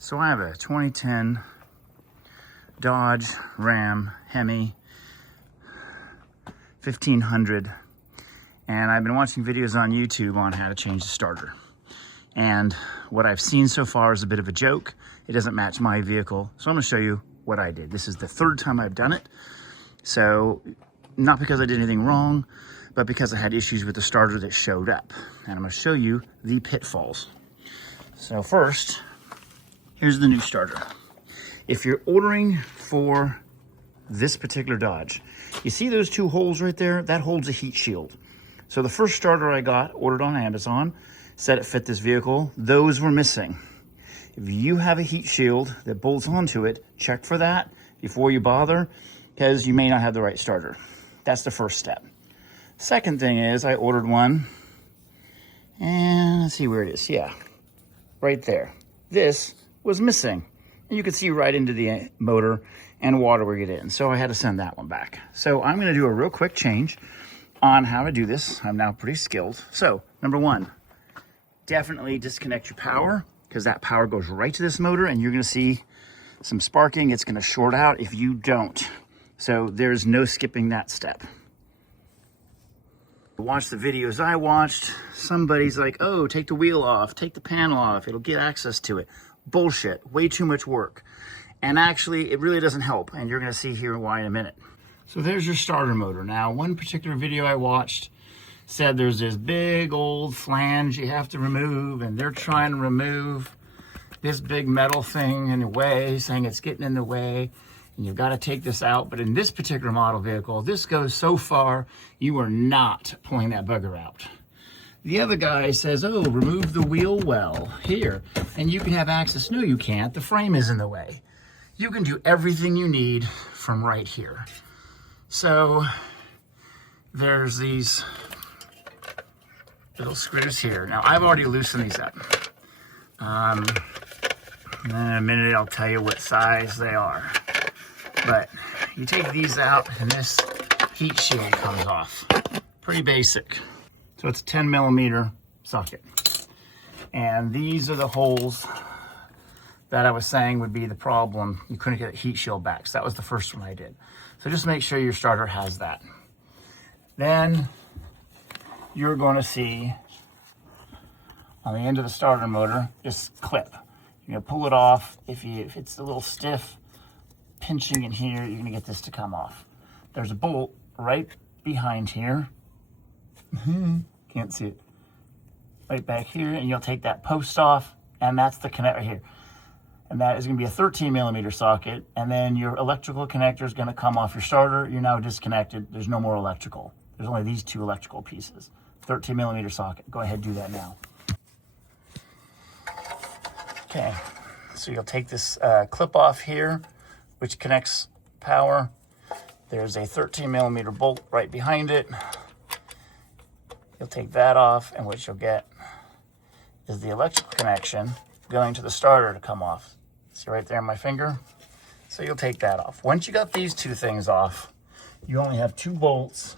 So I have a 2010 Dodge Ram Hemi 1500, and I've been watching videos on YouTube on how to change the starter. And what I've seen so far is a bit of a joke. It doesn't match my vehicle, so I'm gonna show you what I did. This is the third time I've done it. So not because I did anything wrong, but because I had issues with the starter that showed up. And I'm gonna show you the pitfalls. So first, here's the new starter. If you're ordering for this particular Dodge, you see those two holes right there? That holds a heat shield. So the first starter I got, ordered on Amazon, said it fit this vehicle. Those were missing. If you have a heat shield that bolts onto it, check for that before you bother, because you may not have the right starter. That's the first step. Second thing is I ordered one, and let's see where it is. Yeah, right there. This was missing. And you could see right into the motor and water would get in. So I had to send that one back. So I'm gonna do a real quick change on how to do this. I'm now pretty skilled. So number one, definitely disconnect your power, because that power goes right to this motor and you're gonna see some sparking. It's gonna short out if you don't. So there's no skipping that step. Watch the videos I watched. Somebody's like, oh, take the wheel off, take the panel off, it'll get access to it. Bullshit, way too much work. And actually, it really doesn't help, and you're gonna see here why in a minute. So there's your starter motor. Now, one particular video I watched said there's this big old flange you have to remove, and they're trying to remove this big metal thing in the way, saying it's getting in the way, and you've got to take this out. But in this particular model vehicle, this goes so far, you are not pulling that bugger out. The other guy says, oh, remove the wheel well here, and you can have access. No, you can't. The frame is in the way. You can do everything you need from right here. So there's these little screws here. Now, I've already loosened these up. And in a minute, I'll tell you what size they are. But you take these out, and this heat shield comes off. Pretty basic. So it's a 10 millimeter socket. And these are the holes that I was saying would be the problem. You couldn't get a heat shield back. So that was the first one I did. So just make sure your starter has that. Then you're going to see on the end of the starter motor, this clip. You're going to pull it off. If it's a little stiff, pinching in here, you're going to get this to come off. There's a bolt right behind here. Can't see it. Right back here, and you'll take that post off, and that's the connect right here. And that is going to be a 13 millimeter socket, and then your electrical connector is going to come off your starter. You're now disconnected. There's no more electrical. There's only these two electrical pieces. 13 millimeter socket. Go ahead and do that now. Okay, so you'll take this clip off here, which connects power. There's a 13 millimeter bolt right behind it. You'll take that off, and what you'll get is the electrical connection going to the starter to come off. See right there on my finger? So you'll take that off. Once you got these two things off, you only have two bolts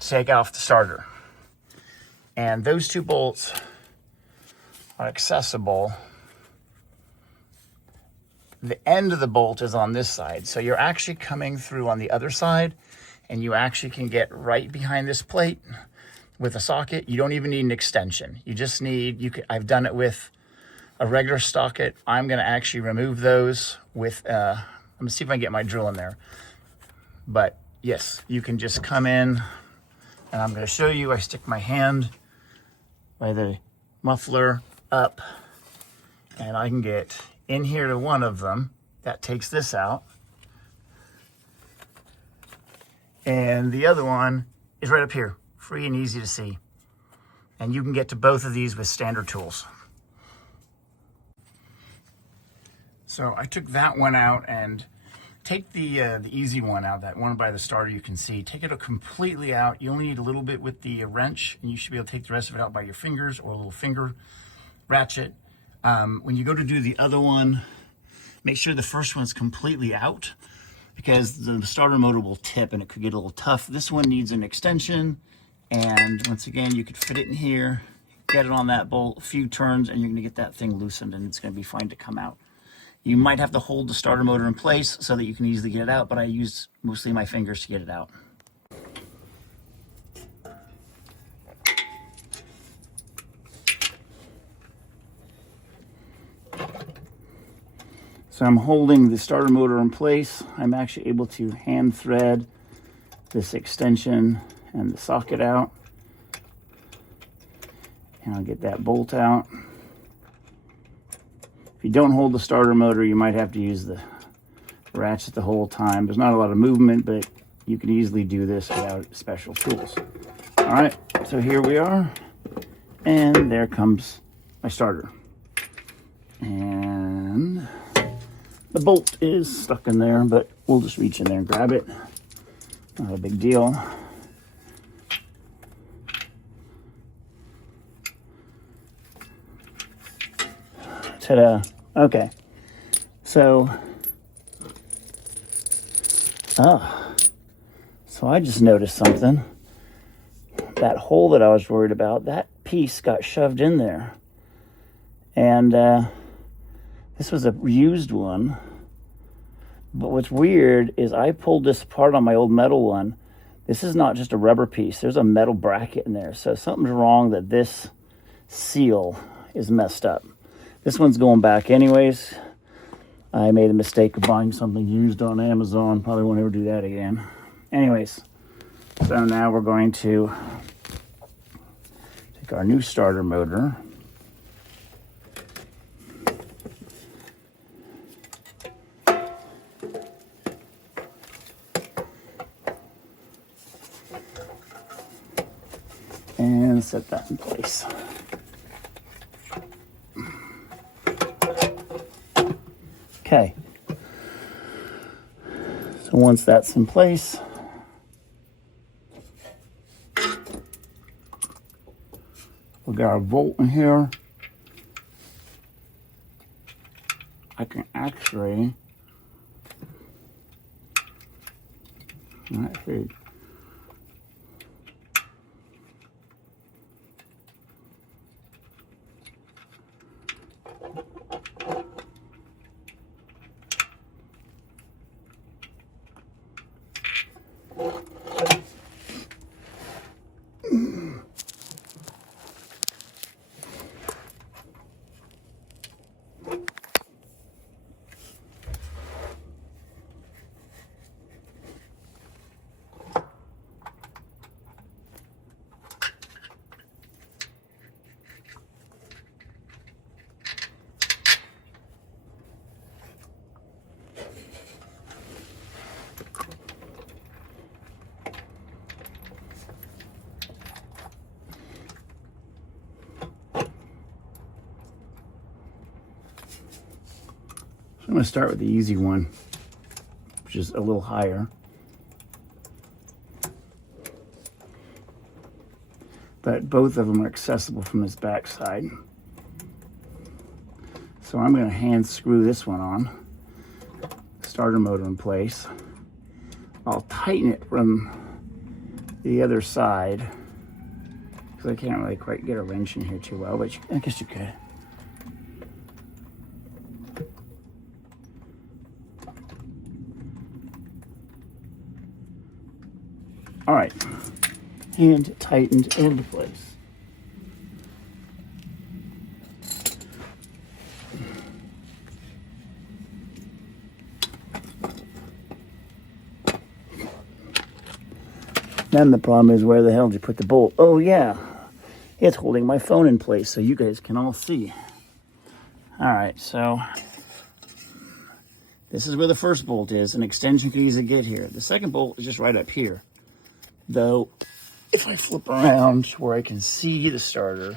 to take off the starter. And those two bolts are accessible. The end of the bolt is on this side. So you're actually coming through on the other side, and you actually can get right behind this plate with a socket. You don't even need an extension. You just need, I've done it with a regular socket. I'm gonna actually remove those with, I'm gonna see if I can get my drill in there. But yes, you can just come in, and I'm gonna show you, I stick my hand by the muffler up, and I can get in here to one of them. That takes this out. And the other one is right up here, free and easy to see. And you can get to both of these with standard tools. So I took that one out, and take the easy one out, that one by the starter you can see. Take it completely out. You only need a little bit with the wrench, and you should be able to take the rest of it out by your fingers or a little finger ratchet. When you go to do the other one, make sure the first one's completely out, because the starter motor will tip and it could get a little tough. This one needs an extension, and once again, you could fit it in here, get it on that bolt a few turns, and you're going to get that thing loosened, and it's going to be fine to come out. You might have to hold the starter motor in place so that you can easily get it out, but I use mostly my fingers to get it out. So I'm holding the starter motor in place. I'm actually able to hand thread this extension and the socket out. And I'll get that bolt out. If you don't hold the starter motor, you might have to use the ratchet the whole time. There's not a lot of movement, but you can easily do this without special tools. All right, so here we are. And there comes my starter. And the bolt is stuck in there, but we'll just reach in there and grab it. Not a big deal. Ta-da. Okay. So I just noticed something. That hole that I was worried about, that piece got shoved in there. And this was a used one. But what's weird is I pulled this apart on my old metal one. This is not just a rubber piece. There's a metal bracket in there. So something's wrong that this seal is messed up. This one's going back anyways. I made a mistake of buying something used on Amazon. Probably won't ever do that again. Anyways, so now we're going to take our new starter motor. And set that in place. Okay. So once that's in place, we'll get our bolt in here. I can actually, I'm going to start with the easy one, which is a little higher. But both of them are accessible from this back side. So I'm going to hand screw this one on, starter motor in place. I'll tighten it from the other side because I can't really quite get a wrench in here too well, but I guess you could. All right, and tightened into place. Then the problem is, where the hell did you put the bolt? Oh yeah, it's holding my phone in place so you guys can all see. All right, so this is where the first bolt is. An extension can easily get here. The second bolt is just right up here. Though, if I flip around where I can see the starter,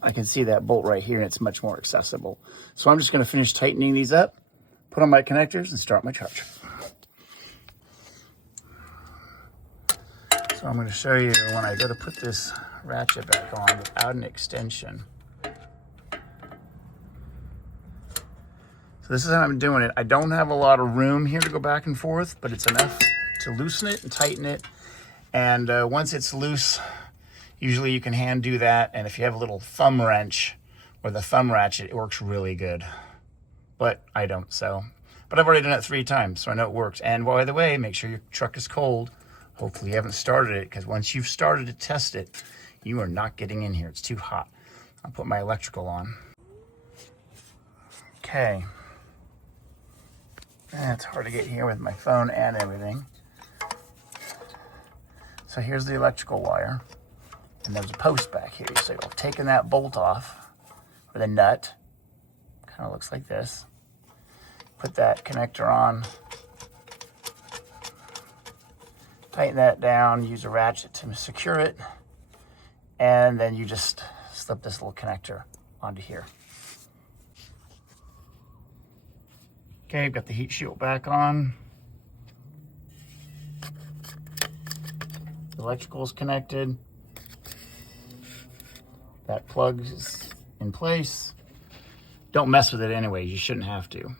I can see that bolt right here, and it's much more accessible. So I'm just going to finish tightening these up, put on my connectors, and start my charger. So I'm going to show you when I go to put this ratchet back on without an extension. So this is how I'm doing it. I don't have a lot of room here to go back and forth, but it's enough to loosen it and tighten it. And once it's loose, usually you can hand do that. And if you have a little thumb wrench or the thumb ratchet, it works really good. But I don't, so. But I've already done it 3 times, so I know it works. And by the way, make sure your truck is cold. Hopefully you haven't started it, because once you've started to test it, you are not getting in here. It's too hot. I'll put my electrical on. Okay. It's hard to get here with my phone and everything. So here's the electrical wire. And there's a post back here. So I've taken that bolt off, or the nut. Kind of looks like this. Put that connector on. Tighten that down, use a ratchet to secure it. And then you just slip this little connector onto here. Okay, I've got the heat shield back on. The electrical is connected. That plug is in place. Don't mess with it anyway, you shouldn't have to.